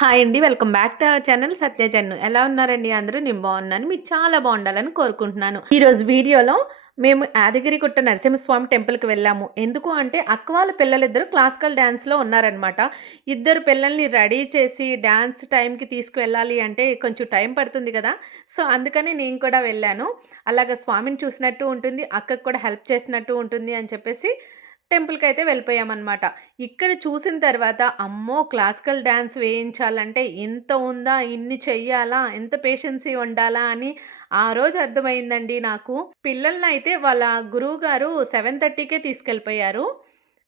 Hi అండి welcome back to our channel Satya ఎలా ఉన్నారండి అందరూ? నేను బాగున్నాను మీరు చాలా బాగుండాలని కోరుకుంటున్నాను. ఈరోజు వీడియోలో మేము యాదగిరిగుట్ట నరసింహస్వామి టెంపుల్కి వెళ్ళాము. ఎందుకు అంటే అక్క వాళ్ళ క్లాసికల్ డ్యాన్స్లో ఉన్నారనమాట ఇద్దరు పిల్లల్ని రెడీ చేసి డ్యాన్స్ టైంకి తీసుకువెళ్ళాలి అంటే కొంచెం టైం పడుతుంది కదా. సో అందుకని నేను కూడా వెళ్ళాను. అలాగ స్వామిని చూసినట్టు ఉంటుంది అక్కకు కూడా హెల్ప్ చేసినట్టు ఉంటుంది అని చెప్పేసి టెంపుల్కి అయితే వెళ్ళిపోయామన్నమాట. ఇక్కడ చూసిన తర్వాత అమ్మో! క్లాసికల్ డ్యాన్స్ వేయించాలంటే ఇంత ఉందా? ఇన్ని చెయ్యాలా? ఎంత పేషెన్సీ ఉండాలా? అని ఆ రోజు అర్థమైందండి నాకు. పిల్లల్ని అయితే వాళ్ళ గురువు గారు సెవెన్ థర్టీకే తీసుకెళ్ళిపోయారు.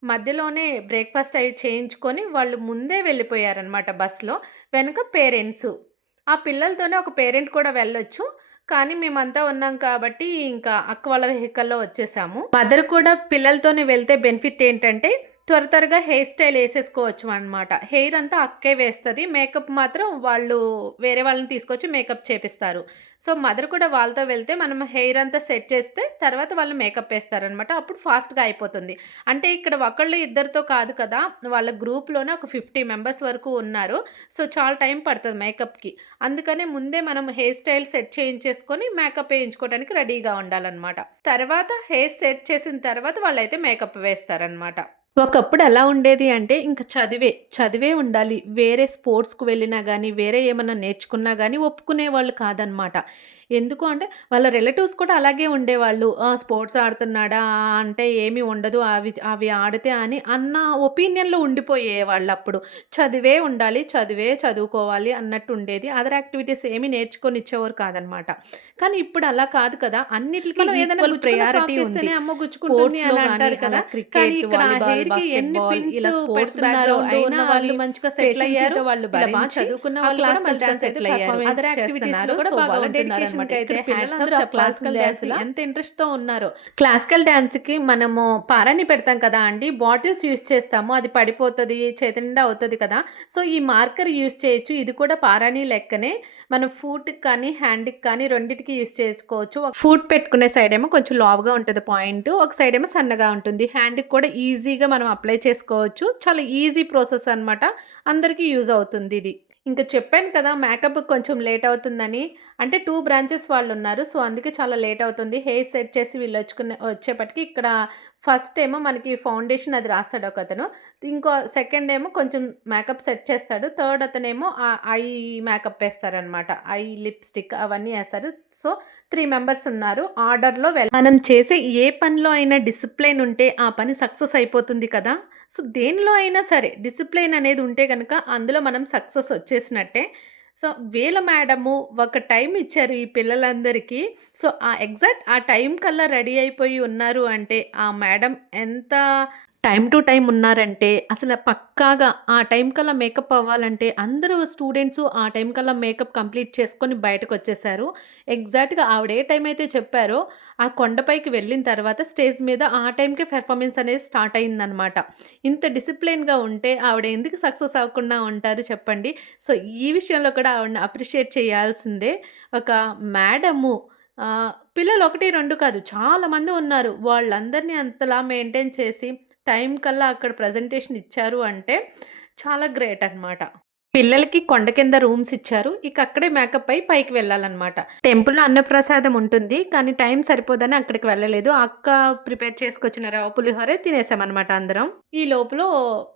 మధ్యలోనే బ్రేక్ఫాస్ట్ అవి చేయించుకొని వాళ్ళు ముందే వెళ్ళిపోయారనమాట బస్సులో వెనుక పేరెంట్స్. ఆ పిల్లలతోనే ఒక పేరెంట్ కూడా వెళ్ళొచ్చు. కానీ మేమంతా ఉన్నాం కాబట్టి ఇంకా అక్క వాళ్ళ వెహికల్లో వచ్చేసాము. మదర్ కూడా పిల్లలతోనే వెళ్తే బెనిఫిట్ ఏంటంటే త్వర త్వరగా హెయిర్ స్టైల్ వేసేసుకోవచ్చు అనమాట హెయిర్ అంతా అక్కే వేస్తుంది. మేకప్ మాత్రం వాళ్ళు వేరే వాళ్ళని తీసుకొచ్చి మేకప్ చేపిస్తారు. సో మదర్ కూడా వాళ్ళతో వెళ్తే మనం హెయిర్ అంతా సెట్ చేస్తే తర్వాత వాళ్ళు మేకప్ వేస్తారనమాట అప్పుడు ఫాస్ట్గా అయిపోతుంది. అంటే ఇక్కడ ఒకళ్ళు ఇద్దరితో కాదు కదా వాళ్ళ గ్రూప్లోనే ఒక ఫిఫ్టీ మెంబర్స్ వరకు ఉన్నారు. సో చాలా టైం పడుతుంది మేకప్కి. అందుకనే ముందే మనం హెయిర్ స్టైల్ సెట్ చేయించేసుకొని మేకప్ వేయించుకోవడానికి రెడీగా ఉండాలన్నమాట. తర్వాత హెయిర్ సెట్ చేసిన తర్వాత వాళ్ళైతే మేకప్ వేస్తారనమాట ఒకప్పుడు ఎలా ఉండేది అంటే ఇంక చదివే చదివే ఉండాలి. వేరే స్పోర్ట్స్కి వెళ్ళినా కానీ వేరే ఏమన్నా నేర్చుకున్నా కానీ ఒప్పుకునేవాళ్ళు కాదనమాట. ఎందుకు అంటే వాళ్ళ రిలేటివ్స్ కూడా అలాగే ఉండేవాళ్ళు. స్పోర్ట్స్ ఆడుతున్నాడా? అంటే ఏమీ ఉండదు. అవి అవి ఆడితే అని అన్న ఒపీనియన్లో ఉండిపోయే వాళ్ళు అప్పుడు. చదివే ఉండాలి చదివే చదువుకోవాలి అన్నట్టు ఉండేది. అదర్ యాక్టివిటీస్ ఏమి నేర్చుకొని ఇచ్చేవారు కాదనమాట. కానీ ఇప్పుడు అలా కాదు కదా. అన్నిటికీ ఏదైనా ప్రయారిటీ అమ్మ గుచ్చుకుంటుంది అని అంటారు కదా. కానీ ఎన్ని పిన్స్ పెడుతున్నారో అయినా వాళ్ళు మంచిగా సెటిల్ అయ్యారు. వాళ్ళు బాగా చదువుకున్న వాళ్ళు కూడా మంచిగా సెటిల్ అయ్యారు. అదర్ యాక్టివిటీస్ కూడా బాగా డెడికేషన్ అయితే క్లాసికల్ డాన్స్ ఎంత ఇంట్రెస్ట్తో ఉన్నారు. క్లాసికల్ డాన్స్కి మనము పారాని పెడతాం కదా అండి. బాటిల్స్ యూస్ చేస్తాము. అది పడిపోతుంది చేతి నిండా అవుతుంది కదా. సో ఈ మార్కర్ యూస్ చేయొచ్చు. ఇది కూడా పారాని లెక్కనే. మనం ఫూట్కి కానీ హ్యాండ్కి కానీ రెండింటికి యూస్ చేసుకోవచ్చు. ఫూట్ పెట్టుకునే సైడ్ ఏమో కొంచెం లావుగా ఉంటుంది పాయింట్ ఒక సైడ్ ఏమో సన్నగా ఉంటుంది. హ్యాండ్కి కూడా ఈజీగా మనం అప్లై చేసుకోవచ్చు. చాలా ఈజీ ప్రాసెస్ అనమాట అందరికీ యూజ్ అవుతుంది ఇది. ఇంకా చెప్పాను కదా మేకప్ కొంచెం లేట్ అవుతుందని. అంటే టూ బ్రాంచెస్ వాళ్ళు ఉన్నారు సో అందుకే చాలా లేట్ అవుతుంది. హెయిర్ సెట్ చేసి వీళ్ళు వచ్చుకునే వచ్చేపటికి ఇక్కడ ఫస్ట్ ఏమో మనకి ఫౌండేషన్ అది రాస్తాడు ఒక అతను ఇంకో సెకండ్ ఏమో కొంచెం మేకప్ సెట్ చేస్తాడు. థర్డ్ అతనేమో ఐ మేకప్ వేస్తారనమాట. ఐ లిప్స్టిక్ అవన్నీ వేస్తారు. సో త్రీ మెంబర్స్ ఉన్నారు. ఆర్డర్లో వెళ్ళ మనం చేసే ఏ పనిలో అయినా డిసిప్లైన్ ఉంటే ఆ పని సక్సెస్ అయిపోతుంది కదా. సో దేనిలో అయినా సరే డిసిప్లైన్ అనేది ఉంటే కనుక అందులో మనం సక్సెస్ వచ్చేసినట్టే. సో వీళ్ళ మేడము ఒక టైం ఇచ్చారు ఈ పిల్లలందరికీ. సో ఆ ఎగ్జాక్ట్ ఆ టైం కల్లా రెడీ అయిపోయి ఉన్నారు అంటే ఆ మేడం ఎంత టైం టు టైం ఉన్నారంటే అసలు పక్కాగా ఆ టైం కల్లా మేకప్ అవ్వాలంటే అందరూ స్టూడెంట్స్ ఆ టైం కల్లా మేకప్ కంప్లీట్ చేసుకొని బయటకు వచ్చేసారు. ఎగ్జాక్ట్గా ఆవిడ ఏ టైం అయితే చెప్పారో ఆ కొండపైకి వెళ్ళిన తర్వాత స్టేజ్ మీద ఆ టైంకే పెర్ఫార్మెన్స్ అనేది స్టార్ట్ అయిందనమాట ఇంత డిసిప్లిన్గా ఉంటే ఆవిడ ఎందుకు సక్సెస్ అవ్వకుండా ఉంటారు చెప్పండి. సో ఈ విషయంలో కూడా ఆవిడని అప్రిషియేట్ చేయాల్సిందే. ఒక మేడము పిల్లలు ఒకటి రెండు కాదు చాలామంది ఉన్నారు. వాళ్ళందరినీ అంతలా మెయింటైన్ చేసి టైం కల్లా అక్కడ ప్రజెంటేషన్ ఇచ్చారు అంటే చాలా గ్రేట్ అనమాట పిల్లలకి కొండ కింద రూమ్స్ ఇచ్చారు. ఇక అక్కడే మేకప్ అయి పైకి వెళ్ళాలన్నమాట. టెంపుల్లో అన్నప్రసాదం ఉంటుంది. కానీ టైం సరిపోదని అక్కడికి వెళ్ళలేదు. అక్క ప్రిపేర్ చేసుకొచ్చిన రవ పులిహోరే తినేసామన్నమాట అందరం. ఈ లోపల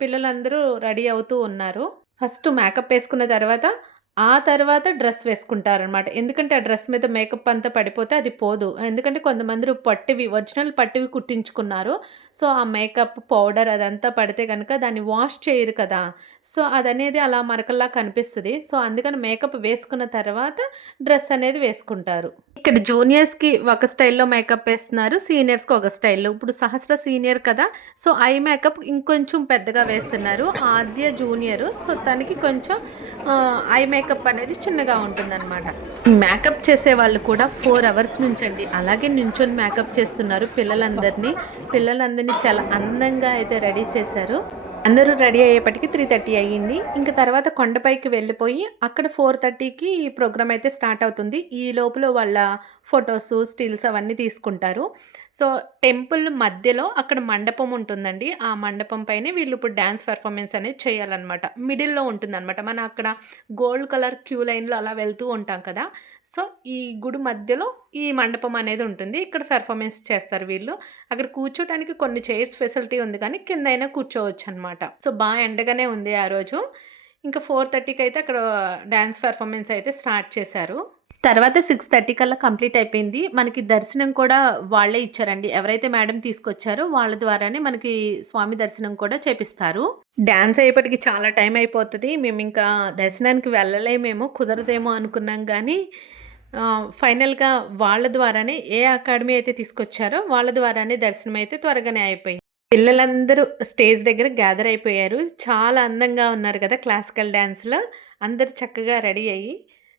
పిల్లలందరూ రెడీ అవుతూ ఉన్నారు. ఫస్ట్ మేకప్ వేసుకున్న తర్వాత ఆ తర్వాత డ్రెస్ వేసుకుంటారనమాట ఎందుకంటే ఆ డ్రెస్ మీద మేకప్ అంతా పడిపోతే అది పోదు. ఎందుకంటే కొంతమంది పట్టివి ఒరిజినల్ పట్టివి కుట్టించుకున్నారు. సో ఆ మేకప్ పౌడర్ అదంతా పడితే కనుక దాన్ని వాష్ చేయరు కదా. సో అదనేది అలా మరకల్లా కనిపిస్తుంది. సో అందుకని మేకప్ వేసుకున్న తర్వాత డ్రెస్ అనేది వేసుకుంటారు. ఇక్కడ జూనియర్స్కి ఒక స్టైల్లో మేకప్ వేస్తున్నారు. సీనియర్స్కి ఒక స్టైల్లో. ఇప్పుడు సహస్ర సీనియర్ కదా. సో ఐ మేకప్ ఇంకొంచెం పెద్దగా వేస్తున్నారు. ఆద్య జూనియర్. సో తనకి కొంచెం ఐ మేకప్ మేకప్ అనేది చిన్నగా ఉంటుందన్నమాట. మేకప్ చేసే వాళ్ళు కూడా ఫోర్ అవర్స్ నుంచండి. అలాగే నించొని మేకప్ చేస్తున్నారు పిల్లలందరినీ. పిల్లలందరినీ చాలా అందంగా అయితే రెడీ చేశారు. అందరూ రెడీ అయ్యేపటికి త్రీ థర్టీ అయ్యింది. ఇంకా తర్వాత కొండపైకి వెళ్ళిపోయి అక్కడ ఫోర్ థర్టీకి ఈ ప్రోగ్రామ్ అయితే స్టార్ట్ అవుతుంది. ఈ లోపల వాళ్ళ ఫొటోస్ స్టిల్స్ అవన్నీ తీసుకుంటారు. సో టెంపుల్ మధ్యలో అక్కడ మండపం ఉంటుందండి. ఆ మండపం పైనే వీళ్ళు ఇప్పుడు డ్యాన్స్ పెర్ఫార్మెన్స్ అనేది చేయాలన్నమాట మిడిల్‌లో ఉంటుందన్నమాట మనం అక్కడ గోల్డ్ కలర్ క్యూ లైన్‌లో అలా వెళ్తూ ఉంటాం కదా! సో, ఈ గుడి మధ్యలో ఈ మండపం అనేది ఉంటుంది. ఇక్కడ పెర్ఫార్మెన్స్ చేస్తారు వీళ్ళు. అక్కడ కూర్చోటానికి కొన్ని చైర్స్ ఫెసిలిటీ ఉంది కానీ కింద అయినా కూర్చోవచ్చు అనమాట సో, బాగా ఎండగానే ఉంది ఆ రోజు. ఇంకా 4:30కి అయితే అక్కడ డ్యాన్స్ పెర్ఫార్మెన్స్ అయితే స్టార్ట్ చేశారు. తర్వాత 6:30 కల్లా కంప్లీట్ అయిపోయింది. మనకి దర్శనం కూడా వాళ్ళే ఇచ్చారండి. ఎవరైతే మేడం తీసుకొచ్చారో వాళ్ళ ద్వారానే మనకి స్వామి దర్శనం కూడా చేపిస్తారు. డ్యాన్స్ అయ్యేప్పటికి చాలా టైం అయిపోతుంది మేము ఇంకా దర్శనానికి వెళ్ళలేమేమో, కుదరదేమో అనుకున్నాం కానీ ఫైనల్‌గా వాళ్ళ ద్వారానే ఏ అకాడమీ అయితే తీసుకొచ్చారో వాళ్ళ ద్వారానే దర్శనం అయితే త్వరగానే అయిపోయింది. పిల్లలందరూ స్టేజ్ దగ్గర గ్యాదర్ అయిపోయారు. చాలా అందంగా ఉన్నారు కదా! క్లాసికల్ డ్యాన్స్లో అందరూ చక్కగా రెడీ అయ్యి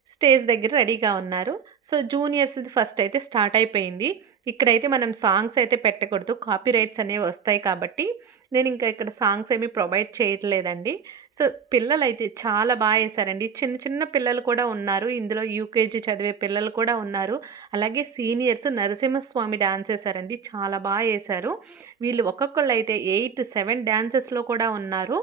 స్టేజ్ దగ్గర రెడీగా ఉన్నారు. సో, జూనియర్స్‌ది ఫస్ట్ అయితే స్టార్ట్ అయిపోయింది. ఇక్కడైతే మనం సాంగ్స్ అయితే పెట్టకూడదు. కాపీ రైట్స్ అనేవి వస్తాయి కాబట్టి నేను ఇంకా ఇక్కడ సాంగ్స్ ఏమీ ప్రొవైడ్ చేయట్లేదండి. సో, పిల్లలు అయితే చాలా బాగా వేశారండి చిన్న చిన్న పిల్లలు కూడా ఉన్నారు. ఇందులో యూకేజీ చదివే పిల్లలు కూడా ఉన్నారు. అలాగే సీనియర్స్ నరసింహస్వామి డాన్స్ వేశారండి చాలా బాగా వేశారు వీళ్ళు ఒక్కొక్కళ్ళ అయితే ఎయిట్ సెవెన్ డ్యాన్సెస్లో కూడా ఉన్నారు.